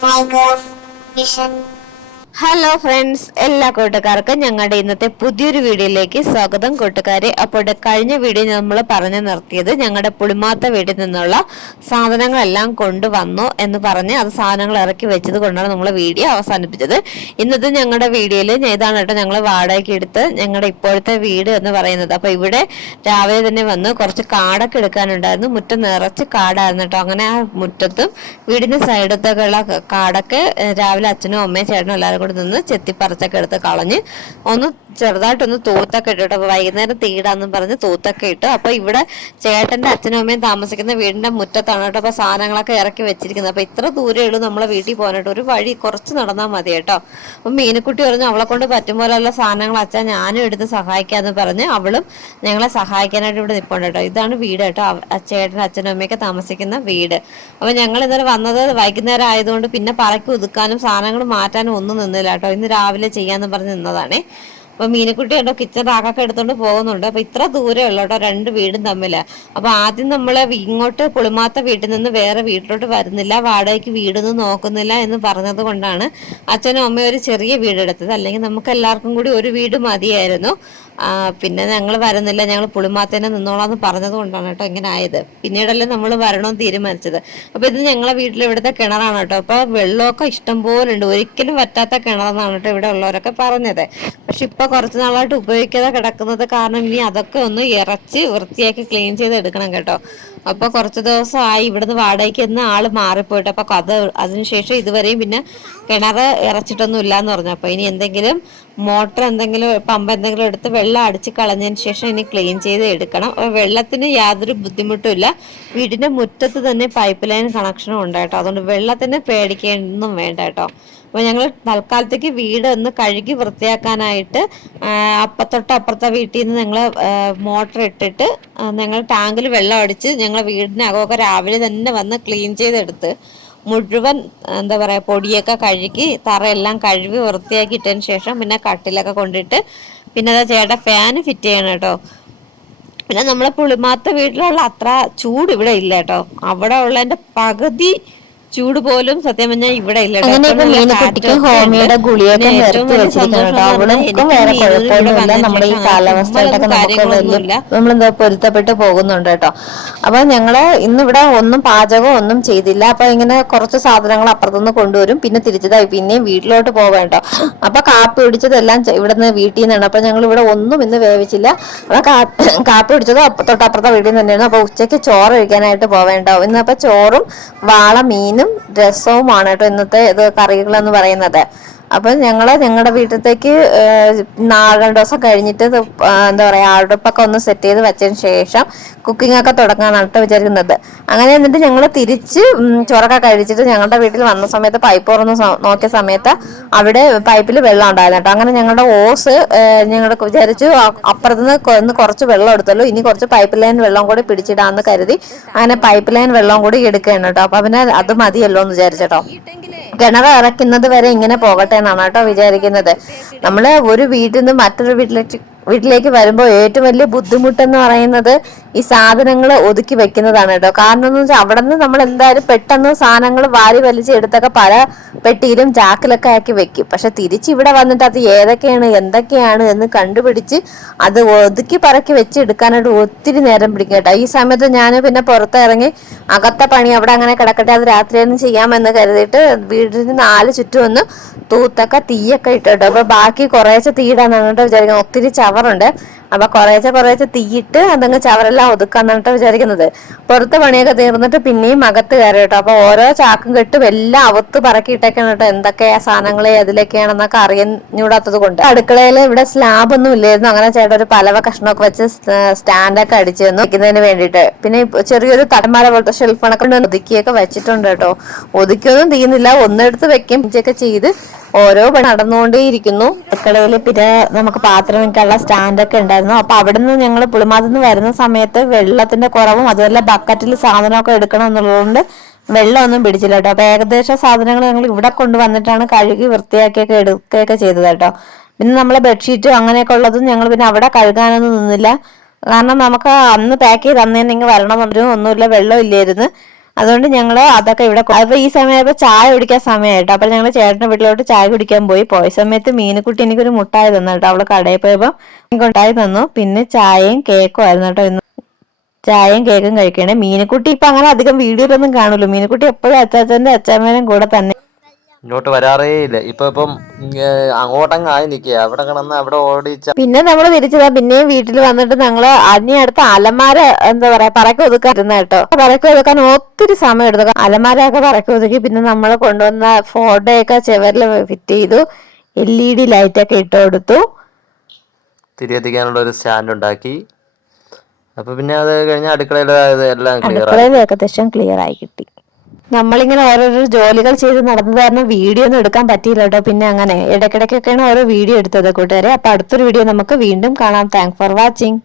Tigers Vision. Hello friends, എല്ലാ കൂട്ടുകാർക്കും ഞങ്ങളുടെ ഇന്നത്തെ പുതിയൊരു വീഡിയോയിലേക്ക് സ്വാഗതം. കൂട്ടുകാരെ, അപ്പോൾ കഴിഞ്ഞ വീഡിയോ നമ്മൾ പറഞ്ഞു നിർത്തിയത് ഞങ്ങളുടെ പുളിമാത്ത വീട്ടിൽ നിന്നുള്ള സാധനങ്ങളെല്ലാം കൊണ്ടുവന്നു എന്ന് പറഞ്ഞ് അത് സാധനങ്ങൾ ഇറക്കി വെച്ചത് കൊണ്ടാണ് നമ്മൾ വീഡിയോ അവസാനിപ്പിച്ചത്. ഇന്നത്തെ ഞങ്ങളുടെ വീഡിയോയിൽ ഇതാണ് കേട്ടോ ഞങ്ങൾ വാടകയ്ക്ക് എടുത്ത് ഞങ്ങളുടെ ഇപ്പോഴത്തെ വീട് എന്ന് പറയുന്നത്. അപ്പോൾ ഇവിടെ രാവിലെ തന്നെ വന്ന് കുറച്ച് കാടൊക്കെ എടുക്കാനുണ്ടായിരുന്നു. മുറ്റം നിറച്ച് കാടായിരുന്നു കേട്ടോ. അങ്ങനെ ആ മുറ്റത്തും വീടിന്റെ സൈഡത്തൊക്കെയുള്ള കാടൊക്കെ രാവിലെ അച്ഛനും അമ്മയും ചേട്ടനും എല്ലാവരും കൂടി നിന്ന് ചെത്തിപ്പറിച്ചൊക്കെ എടുത്ത് കളഞ്ഞ് ഒന്ന് ചെറുതായിട്ടൊന്ന് തൂത്തൊക്കെ ഇട്ടിട്ട് വൈകുന്നേരം തീടാന്നും പറഞ്ഞ് തൂത്തൊക്കെ ഇട്ടു. അപ്പൊ ഇവിടെ ചേട്ടന്റെ അച്ഛനും അമ്മയും താമസിക്കുന്ന വീടിന്റെ മുറ്റത്താണ് കേട്ടോ അപ്പൊ സാധനങ്ങളൊക്കെ ഇറക്കി വെച്ചിരിക്കുന്നത്. അപ്പൊ ഇത്ര ദൂരേ ഉള്ളൂ നമ്മളെ വീട്ടിൽ പോകാനായിട്ട്, ഒരു വഴി കുറച്ച് നടന്നാൽ മതി കേട്ടോ. അപ്പൊ മീനുക്കുട്ടി പറഞ്ഞു അവളെ കൊണ്ട് പറ്റും പോലെയുള്ള സാധനങ്ങൾ അച്ഛൻ ഞാനും എടുത്ത് സഹായിക്കാന്ന് പറഞ്ഞ് അവളും ഞങ്ങളെ സഹായിക്കാനായിട്ട് ഇവിടെ നിൽപ്പുണ്ട് കേട്ടോ. ഇതാണ് വീട് കേട്ടോ, ചേട്ടൻ അച്ഛനും അമ്മയൊക്കെ താമസിക്കുന്ന വീട്. അപ്പൊ ഞങ്ങൾ ഇന്നലെ വന്നത് വൈകുന്നേരം ആയതുകൊണ്ട് പിന്നെ പറക്കി ഒതുക്കാനും സാധനങ്ങൾ മാറ്റാനും ഒന്നും നിന്നില്ല കേട്ടോ. ഇന്ന് രാവിലെ ചെയ്യാന്ന് പറഞ്ഞ് നിന്നതാണേ. അപ്പൊ മീനുക്കുട്ടി ഉണ്ടോ കിച്ചൺ റാക്കൊക്കെ എടുത്തോണ്ട് പോകുന്നുണ്ട്. അപ്പൊ ഇത്ര ദൂരേ ഉള്ളൂ കേട്ടോ രണ്ട് വീടും തമ്മില്. അപ്പൊ ആദ്യം നമ്മള് ഇങ്ങോട്ട് പുളിമാത്ത വീട്ടിൽ നിന്ന് വേറെ വീട്ടിലോട്ട് വരുന്നില്ല, വാടകയ്ക്ക് വീടൊന്നും നോക്കുന്നില്ല എന്ന് പറഞ്ഞത് കൊണ്ടാണ് അച്ഛനും അമ്മയും ഒരു ചെറിയ വീടെടുത്തത്. അല്ലെങ്കിൽ നമുക്ക് എല്ലാവർക്കും കൂടി ഒരു വീട് മതിയായിരുന്നു. പിന്നെ ഞങ്ങൾ വരുന്നില്ല, ഞങ്ങൾ പുളിമാത്തേനെ നിന്നോളാന്ന് പറഞ്ഞത് കൊണ്ടാണ് കേട്ടോ ഇങ്ങനെ ആയത്. പിന്നീടല്ലേ നമ്മൾ വരണമെന്ന് തീരുമാനിച്ചത്. അപ്പൊ ഇത് ഞങ്ങളെ വീട്ടിൽ ഇവിടുത്തെ കിണറാണ് കേട്ടോ. അപ്പൊ വെള്ളമൊക്കെ ഇഷ്ടം പോലെ ഉണ്ട്, ഒരിക്കലും വറ്റാത്ത കിണറെന്നാണ് കേട്ടോ ഇവിടെ ഉള്ളവരൊക്കെ പറഞ്ഞത്. പക്ഷെ ഇപ്പൊ കുറച്ച് നാളായിട്ട് ഉപയോഗിക്കാതെ കിടക്കുന്നത് കാരണം ഇനി അതൊക്കെ ഒന്ന് ഇറച്ചി വൃത്തിയാക്കി ക്ലീൻ ചെയ്ത് എടുക്കണം കേട്ടോ. അപ്പൊ കുറച്ച് ദിവസമായി ഇവിടുന്ന് വാടകയ്ക്ക് എന്ന് ആള് മാറിപ്പോയിട്ട്. അപ്പൊ അതിനുശേഷം ഇതുവരെയും പിന്നെ കിണറ് ഇറച്ചിട്ടൊന്നും ഇല്ലാന്ന് പറഞ്ഞു. അപ്പൊ ഇനി എന്തെങ്കിലും മോട്ടർ എന്തെങ്കിലും പമ്പ് എന്തെങ്കിലും എടുത്ത് വെള്ളം അടിച്ച് കളഞ്ഞതിന് ശേഷം ഇനി ക്ലീൻ ചെയ്ത് എടുക്കണം. വെള്ളത്തിന് യാതൊരു ബുദ്ധിമുട്ടും ഇല്ല, വീടിന്റെ മുറ്റത്ത് തന്നെ പൈപ്പ് ലൈൻ കണക്ഷനും ഉണ്ട് കേട്ടോ. അതുകൊണ്ട് വെള്ളത്തിന് പേടിക്കൊന്നും വേണ്ട കേട്ടോ. അപ്പൊ ഞങ്ങൾ തൽക്കാലത്തേക്ക് വീട് ഒന്ന് കഴുകി വൃത്തിയാക്കാനായിട്ട് അപ്പുറത്തെ വീട്ടിൽ നിന്ന് ഞങ്ങൾ മോട്ടർ ഇട്ടിട്ട് ഞങ്ങൾ ടാങ്കിൽ വെള്ളം അടിച്ച് ഞങ്ങൾ വീടിനകമൊക്കെ രാവിലെ തന്നെ വന്ന് ക്ലീൻ ചെയ്തെടുത്ത് മുഴുവൻ എന്താ പറയാ പൊടിയൊക്കെ കഴുകി തറയെല്ലാം കഴുകി വൃത്തിയാക്കിയിട്ടതിന് ശേഷം പിന്നെ കട്ടിലൊക്കെ കൊണ്ടിട്ട് പിന്നെ അതാ ചേട്ടാ ഫാന് ഫിറ്റ് ചെയ്യണം കേട്ടോ. പിന്നെ നമ്മളെ പുളിമാത്ത വീട്ടിലുള്ള അത്ര ചൂട് ഇവിടെ ഇല്ല കേട്ടോ. അവിടെ ഉള്ളതിന്റെ പകുതി ചൂട് പോലും സത്യം പറഞ്ഞാൽ ഇവിടെ ഇല്ല കേട്ടോ. അങ്ങനെ ഇപ്പൊ മീനുകുട്ടിക്ക് ഹോമിയുടെ ഗുളിയൊക്കെ നിർത്തി വെച്ചിരിക്കുന്നുണ്ടോ. അവളും വേറെ കുഴപ്പമൊന്നുമില്ല. നമ്മുടെ ഈ കാലാവസ്ഥയായിട്ടൊക്കെ നമുക്ക് വലിയ നമ്മളെന്താ പൊരുത്തപ്പെട്ട് പോകുന്നുണ്ട് കേട്ടോ. അപ്പൊ ഞങ്ങള് ഇന്നിവിടെ ഒന്നും പാചകം ഒന്നും ചെയ്തില്ല. അപ്പൊ ഇങ്ങനെ കുറച്ച് സാധനങ്ങൾ അപ്പുറത്തുനിന്ന് കൊണ്ടുവരും, പിന്നെ തിരിച്ചതായി പിന്നെയും വീട്ടിലോട്ട് പോവേണ്ടോ. അപ്പൊ കാപ്പി പിടിച്ചതെല്ലാം ഇവിടുന്ന് വീട്ടിൽ നിന്നാണ്. അപ്പൊ ഞങ്ങൾ ഇവിടെ ഒന്നും ഇന്ന് വേവിച്ചില്ല. അപ്പൊ കാപ്പി പിടിച്ചത് തൊട്ടപ്പുറത്തെ വീട്ടിൽ നിന്ന് തന്നെയാണ്. അപ്പൊ ഉച്ചയ്ക്ക് ചോറ് കഴിക്കാനായിട്ട് പോവേണ്ടാവും. ഇന്നപ്പൊ ചോറും വാള മീനും രസവുമാണ് കേട്ടോ ഇന്നത്തെ ഇത് കറികളെന്ന് പറയുന്നത്. അപ്പൊ ഞങ്ങളുടെ വീട്ടിലത്തേക്ക് 2 ദിവസം കഴിഞ്ഞിട്ട് എന്താ പറയാ അടുപ്പൊക്കെ ഒന്ന് സെറ്റ് ചെയ്ത് വെച്ചതിന് ശേഷം കുക്കിംഗ് ഒക്കെ തുടങ്ങാനാണ് കേട്ടോ വിചാരിക്കുന്നത്. അങ്ങനെ എന്നിട്ട് ഞങ്ങൾ തിരിച്ച് ചോറൊക്കെ കഴിച്ചിട്ട് ഞങ്ങളുടെ വീട്ടിൽ വന്ന സമയത്ത് പൈപ്പ് തുറന്ന് നോക്കിയ സമയത്ത് അവിടെ പൈപ്പിൽ വെള്ളം ഉണ്ടായിരുന്നു കേട്ടോ. അങ്ങനെ ഞങ്ങളുടെ ഓസ് ഞങ്ങൾ വിചാരിച്ചു അപ്പുറത്തുനിന്ന് കുറച്ച് വെള്ളം എടുത്തല്ലോ, ഇനി കുറച്ച് പൈപ്പ് ലൈൻ വെള്ളം കൂടി പിടിച്ചിടാന്ന് കരുതി അങ്ങനെ പൈപ്പ് ലൈൻ വെള്ളം കൂടി എടുക്കുകയാണ് കേട്ടോ. അപ്പൊ പിന്നെ അത് മതിയല്ലോ എന്ന് വിചാരിച്ചട്ടോ. കിണർ ഇറക്കുന്നത് വരെ ഇങ്ങനെ പോകട്ടെ എന്നാണ് കേട്ടോ വിചാരിക്കുന്നത്. നമ്മള് ഒരു വീട്ടിൽ നിന്ന് മറ്റൊരു വീട്ടിലേക്ക് വരുമ്പോൾ ഏറ്റവും വലിയ ബുദ്ധിമുട്ടെന്ന് പറയുന്നത് ഈ സാധനങ്ങൾ ഒതുക്കി വെക്കുന്നതാണ് കേട്ടോ. കാരണം എന്ന് വെച്ചാൽ അവിടെ നിന്ന് നമ്മൾ എന്തായാലും പെട്ടെന്ന് സാധനങ്ങൾ വാരി വലിച്ച് എടുത്തൊക്കെ പല പെട്ടിയിലും ചാക്കിലൊക്കെ ആക്കി വെക്കും. പക്ഷെ തിരിച്ച് ഇവിടെ വന്നിട്ട് അത് ഏതൊക്കെയാണ് എന്തൊക്കെയാണ് എന്ന് കണ്ടുപിടിച്ച് അത് ഒതുക്കി പറക്കി വെച്ചെടുക്കാനായിട്ട് ഒത്തിരി നേരം പിടിക്കും കേട്ടോ. ഈ സമയത്ത് ഞാൻ പിന്നെ പുറത്തിറങ്ങി അകത്തെ പണി അവിടെ അങ്ങനെ കിടക്കട്ടെ, അത് രാത്രിയൊന്നും ചെയ്യാമെന്ന് കരുതിയിട്ട് വീടിന് 4 ചുറ്റും ഒന്ന് തൂത്തൊക്കെ തീയൊക്കെ ഇട്ടോ. അപ്പൊ ബാക്കി കുറേശ്ശെ തീയിടാന്നാണ് കേട്ടോ വിചാരിക്കുന്നത്. ഒത്തിരി ചവറുണ്ട്. അപ്പൊ കുറേശ്ശെ തീയിട്ട് അതങ്ങ് ചവറെല്ലാം ഒതുക്കാന്നിട്ട് വിചാരിക്കുന്നത്. പുറത്തെ പണിയൊക്കെ തീർന്നിട്ട് പിന്നെയും അകത്ത് കയറി കേട്ടോ. അപ്പൊ ഓരോ ചാക്കും കെട്ടും എല്ലാം അവത്ത് പറക്കിയിട്ടൊക്കെയാണ് കേട്ടോ. എന്തൊക്കെയാ സാധനങ്ങള് ഏതിലൊക്കെയാണെന്നൊക്കെ അറിഞ്ഞൂടാത്തത് കൊണ്ട്. അടുക്കളയിൽ ഇവിടെ സ്ലാബ് ഒന്നും ഇല്ലായിരുന്നു. അങ്ങനെ ചേട്ടൻ ഒരു പലവ കഷ്ണമൊക്കെ വെച്ച് സ്റ്റാൻഡൊക്കെ അടിച്ചു തന്നു വെക്കുന്നതിന് വേണ്ടിയിട്ട്. പിന്നെ ചെറിയൊരു തടമാല പോലത്തെ ഷെൽഫ് കണക്കൊണ്ട് ഒതുക്കിയൊക്കെ വെച്ചിട്ടുണ്ട് കേട്ടോ. ഒതുക്കിയൊന്നും തീരുന്നില്ല, ഒന്നെടുത്ത് വെക്കും ഇതൊക്കെ ചെയ്ത് ഓരോ നടന്നുകൊണ്ടേയിരിക്കുന്നു. അടുക്കളയിൽ പിന്നെ നമുക്ക് പാത്രം വെക്കാനുള്ള സ്റ്റാൻഡൊക്കെ ഉണ്ടായിരുന്നു. അപ്പൊ അവിടെ നിന്ന് ഞങ്ങൾ പുളിമാത്തുനിന്ന് വരുന്ന സമയത്ത് വെള്ളത്തിന്റെ കുറവും അതുപോലെ ബക്കറ്റിൽ സാധനമൊക്കെ എടുക്കണം എന്നുള്ളതുകൊണ്ട് വെള്ളമൊന്നും പിടിച്ചില്ല കേട്ടോ. അപ്പൊ ഏകദേശം സാധനങ്ങൾ ഞങ്ങൾ ഇവിടെ കൊണ്ടുവന്നിട്ടാണ് കഴുകി വൃത്തിയാക്കിയൊക്കെ എടുക്കുകയൊക്കെ ചെയ്തത് കേട്ടോ. പിന്നെ നമ്മളെ ബെഡ്ഷീറ്റും അങ്ങനെയൊക്കെ ഉള്ളതും ഞങ്ങൾ പിന്നെ അവിടെ കഴുകാനൊന്നും നിന്നില്ല. കാരണം നമുക്ക് അന്ന് പാക്ക് ചെയ്ത് അന്നേനെങ്കിൽ വരണം ഒന്നുമില്ല, വെള്ളം ഇല്ലായിരുന്നു. അതുകൊണ്ട് ഞങ്ങള് അതൊക്കെ ഇവിടെ അപ്പൊ ഈ സമയത്ത് ചായ കുടിക്കാൻ സമയമായിട്ടോ. അപ്പൊ ഞങ്ങള് ചേട്ടന്റെ വീട്ടിലോട്ട് ചായ കുടിക്കാൻ പോയ സമയത്ത് മീനുക്കുട്ടി എനിക്കൊരു മുട്ടായി തന്നു കേട്ടോ. അവള് കടയിൽ പോയപ്പോ കൊണ്ടായി തന്നു. പിന്നെ ചായയും കേക്കും ആയിരുന്നു കേട്ടോ. ഇന്ന് ചായയും കേക്കും കഴിക്കണേ. മീനുക്കുട്ടി ഇപ്പൊ അങ്ങനെ അധികം വീഡിയോയിലൊന്നും കാണുമല്ലോ. മീനുക്കുട്ടി എപ്പോഴും അച്ചാച്ചന്റെ അച്ചാമ്മേനും കൂടെ തന്നെ. ഇങ്ങോട്ട് വരാറേ ഇല്ല. ഇപ്പം അങ്ങോട്ടങ്ങ് ആയി നിൽക്കുക. അവിടെ കിടന്ന് അവിടെ ഓടിച്ച. പിന്നെ നമ്മള് തിരിച്ചതാ പിന്നെയും വീട്ടിൽ വന്നിട്ട് ഞങ്ങള് അടുത്ത അലമാര എന്താ പറയാ പറക്കി ഒതുക്കായിരുന്നു കേട്ടോ. പറക്കി ഒതുക്കാൻ ഒത്തിരി സമയം എടുത്തു. അലമാരയൊക്കെ പറക്കി ഒതുക്കി. പിന്നെ നമ്മള് കൊണ്ടുവന്ന ഫോട്ടോയൊക്കെ ചെവരിൽ ഫിറ്റ് ചെയ്തു. LED ലൈറ്റൊക്കെ ഇട്ട് കൊടുത്തു. തിരികെത്തിക്കാനുള്ള ഒരു സ്റ്റാൻഡ് ഉണ്ടാക്കി. അപ്പൊ പിന്നെ അത് കഴിഞ്ഞ അടുക്കളയിൽ ഏകദേശം ക്ലിയർ ആയി കിട്ടി. നമ്മളിങ്ങനെ ഓരോരോ ജോലികൾ ചെയ്ത് നടന്നത് കാരണം വീഡിയോ ഒന്നും എടുക്കാൻ പറ്റിയില്ല കേട്ടോ. പിന്നെ അങ്ങനെ ഇടയ്ക്കിടയ്ക്കൊക്കെയാണ് ഓരോ വീഡിയോ എടുത്തത് കൂട്ടുകാരെ. അപ്പൊ അടുത്തൊരു വീഡിയോ നമുക്ക് വീണ്ടും കാണാം. Thanks for watching.